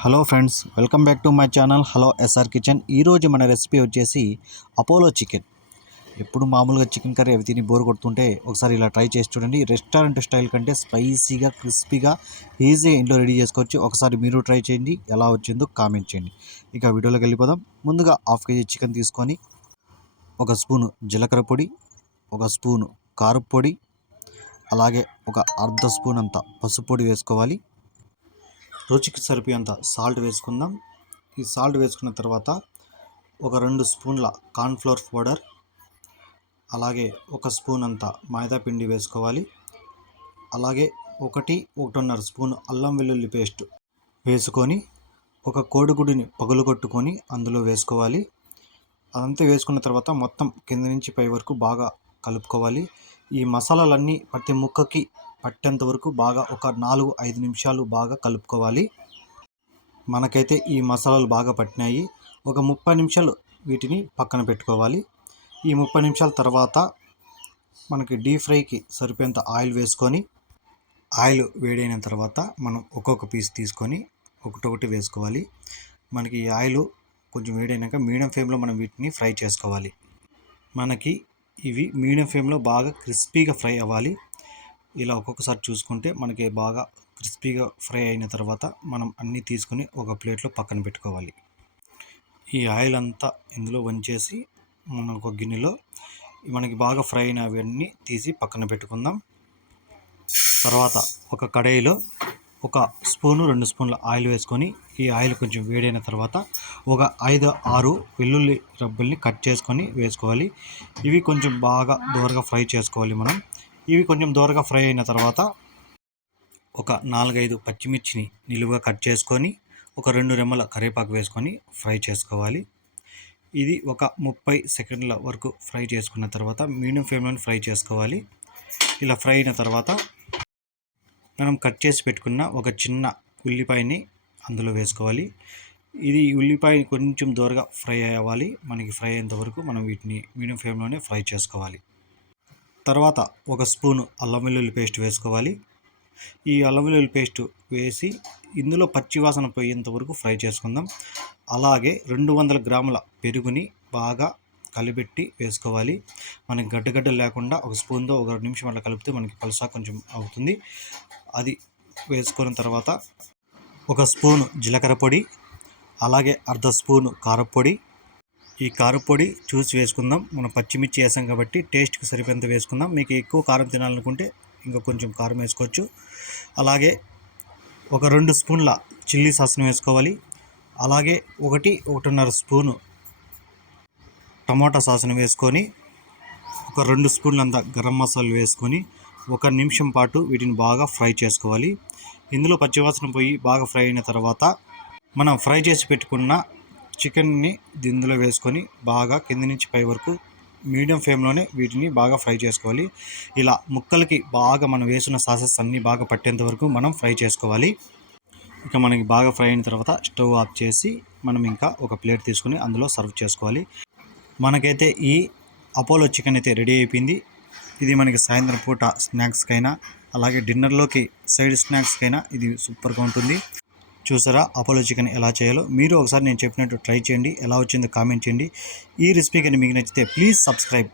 Hello friends welcome back to my channel hello SR kitchen. ఈరోజు మన recipe వచ్చేసి Apollo chicken. ఎప్పుడు మామూలుగా చికెన్ కర్రీ అవి తిని బోర్ కొడుతుంటే ఒకసారి ఇలా ట్రై చేసి చూడండి. రెస్టారెంట్ స్టైల్ కంటే స్పైసీగా క్రిస్పీగా ఈజీగా ఇంట్లో రెడీ చేసుకోవచ్చు. ఒకసారి మీరు ట్రై చేయండి ఎలా వచ్చిందో కామెంట్ చేయండి. ఇక వీడియోలోకి వెళ్ళిపోదాం. ముందుగా హాఫ్ కేజీ చికెన్ తీసుకొని ఒక స్పూను జీలకర్ర పొడి ఒక స్పూను కారపు పొడి అలాగే ఒక అర్ధ స్పూన్ అంత పసుపు పొడి వేసుకోవాలి. రుచికి సరిపోయేంత సాల్ట్ వేసుకుందాం. ఈ సాల్ట్ వేసుకున్న తర్వాత ఒక రెండు స్పూన్ల కార్న్ఫ్లోర్ పౌడర్ అలాగే ఒక స్పూన్ అంత మైదా పిండి వేసుకోవాలి. అలాగే ఒకటి ఒకటిన్నర స్పూన్ అల్లం వెల్లుల్లి పేస్ట్ వేసుకొని ఒక కోడిగుడిని పగులుగొట్టుకొని అందులో వేసుకోవాలి. అదంతా వేసుకున్న తర్వాత మొత్తం కింద నుంచి పై వరకు బాగా కలుపుకోవాలి. ఈ మసాలాలన్నీ ప్రతి ముక్కకి పట్టేంత వరకు బాగా ఒక నాలుగు ఐదు నిమిషాలు బాగా కలుపుకోవాలి. మనకైతే ఈ మసాలాలు బాగా పట్టినాయి. ఒక ముప్పై నిమిషాలు వీటిని పక్కన పెట్టుకోవాలి. ఈ ముప్పై నిమిషాల తర్వాత మనకి డీప్ ఫ్రైకి సరిపోయేంత ఆయిల్ వేసుకొని ఆయిల్ వేడైన తర్వాత మనం ఒక్కొక్క పీస్ తీసుకొని ఒకటొకటి వేసుకోవాలి. మనకి ఈ ఆయిల్ కొంచెం వేడైనాక మీడియం ఫ్లేమ్లో మనం వీటిని ఫ్రై చేసుకోవాలి. మనకి ఇవి మీడియం ఫ్లేమ్లో బాగా క్రిస్పీగా ఫ్రై అవ్వాలి. ఇలా ఒక్కొక్కసారి చూసుకుంటే మనకి బాగా క్రిస్పీగా ఫ్రై అయిన తర్వాత మనం అన్నీ తీసుకొని ఒక ప్లేట్లో పక్కన పెట్టుకోవాలి. ఈ ఆయిల్ అంతా ఇందులో వంచేసి మనం ఒక గిన్నెలో మనకి బాగా ఫ్రై అయినవన్నీ తీసి పక్కన పెట్టుకుందాం. తర్వాత ఒక కడాయిలో ఒక స్పూను రెండు స్పూన్ల ఆయిల్ వేసుకొని ఈ ఆయిల్ కొంచెం వేడైన తర్వాత ఒక ఐదు ఆరు వెల్లుల్లి రబ్బుల్ని కట్ చేసుకొని వేసుకోవాలి. ఇవి కొంచెం బాగా దూరగా ఫ్రై చేసుకోవాలి మనం. ఇవి కొంచెం దూరగా ఫ్రై అయిన తర్వాత ఒక నాలుగైదు పచ్చిమిర్చిని నిలువుగా కట్ చేసుకొని ఒక రెండు రెమ్మల కరివేపాకు వేసుకొని ఫ్రై చేసుకోవాలి. ఇది ఒక ముప్పై సెకండ్ల వరకు ఫ్రై చేసుకున్న తర్వాత మీడియం ఫ్లేమ్లో ఫ్రై చేసుకోవాలి. ఇలా ఫ్రై అయిన తర్వాత మనం కట్ చేసి పెట్టుకున్న ఒక చిన్న ఉల్లిపాయని అందులో వేసుకోవాలి. ఇది ఉల్లిపాయ కొంచెం దూరగా ఫ్రై అవ్వాలి. మనకి ఫ్రై అయ్యేంత వరకు మనం వీటిని మీడియం ఫ్లేమ్లోనే ఫ్రై చేసుకోవాలి. తర్వాత ఒక స్పూను అల్లం వెల్లుల్లి పేస్ట్ వేసుకోవాలి. ఈ అల్లం వెల్లుల్లి పేస్ట్ వేసి ఇందులో పచ్చివాసన పోయేంతవరకు పోయేంత వరకు ఫ్రై చేసుకుందాం. అలాగే రెండు వందల గ్రాముల పెరుగుని బాగా కలిపెట్టి వేసుకోవాలి. మనకి గడ్డగడ్డ లేకుండా ఒక స్పూన్తో ఒక నిమిషం అట్లా కలిపితే మనకి పలుసా కొంచెం అవుతుంది. అది వేసుకున్న తర్వాత ఒక స్పూను జీలకర్ర పొడి అలాగే అర్ధ స్పూను కారపొడి ఈ కారపొడి చూసి వేసుకుందాం. మనం పచ్చిమిర్చి వేసాం కాబట్టి టేస్ట్కి సరిపోయేంత వేసుకుందాం. మీకు ఎక్కువ కారం తినాలనుకుంటే ఇంకా కొంచెం కారం వేసుకోవచ్చు. అలాగే ఒక రెండు స్పూన్ల చిల్లీ సాస్ను వేసుకోవాలి. అలాగే ఒకటి ఒకటిన్నర స్పూను టమాటా సాస్ను వేసుకొని ఒక రెండు స్పూన్లంత గరం మసాలా వేసుకొని ఒక నిమిషం పాటు వీటిని బాగా ఫ్రై చేసుకోవాలి. ఇందులో పచ్చివాసన పోయి బాగా ఫ్రై అయిన తర్వాత మనం ఫ్రై చేసి పెట్టుకున్న చికెన్ని ఇందులో వేసుకొని బాగా కింద నుంచి పై వరకు మీడియం ఫ్లేమ్లోనే వీటిని బాగా ఫ్రై చేసుకోవాలి. ఇలా ముక్కలకి బాగా మనం వేసిన సాసెస్ అన్నీ బాగా పట్టేంత వరకు మనం ఫ్రై చేసుకోవాలి. ఇక మనకి బాగా ఫ్రై అయిన తర్వాత స్టవ్ ఆఫ్ చేసి మనం ఇంకా ఒక ప్లేట్ తీసుకొని అందులో సర్వ్ చేసుకోవాలి. మనకైతే ఈ అపోలో చికెన్ అయితే రెడీ అయిపోయింది. ఇది మనకి సాయంత్రం పూట స్నాక్స్కైనా అలాగే డిన్నర్లోకి సైడ్ స్నాక్స్కైనా ఇది సూపర్గా ఉంటుంది. చూసారా? అపోలో చికెన్ ఎలా చేయాలో మీరు ఒకసారి నేను చెప్పినట్టు ట్రై చేయండి. ఎలా వచ్చిందో కామెంట్ చేయండి. ఈ రెసిపీ కానీ మీకు నచ్చితే ప్లీజ్ సబ్స్క్రైబ్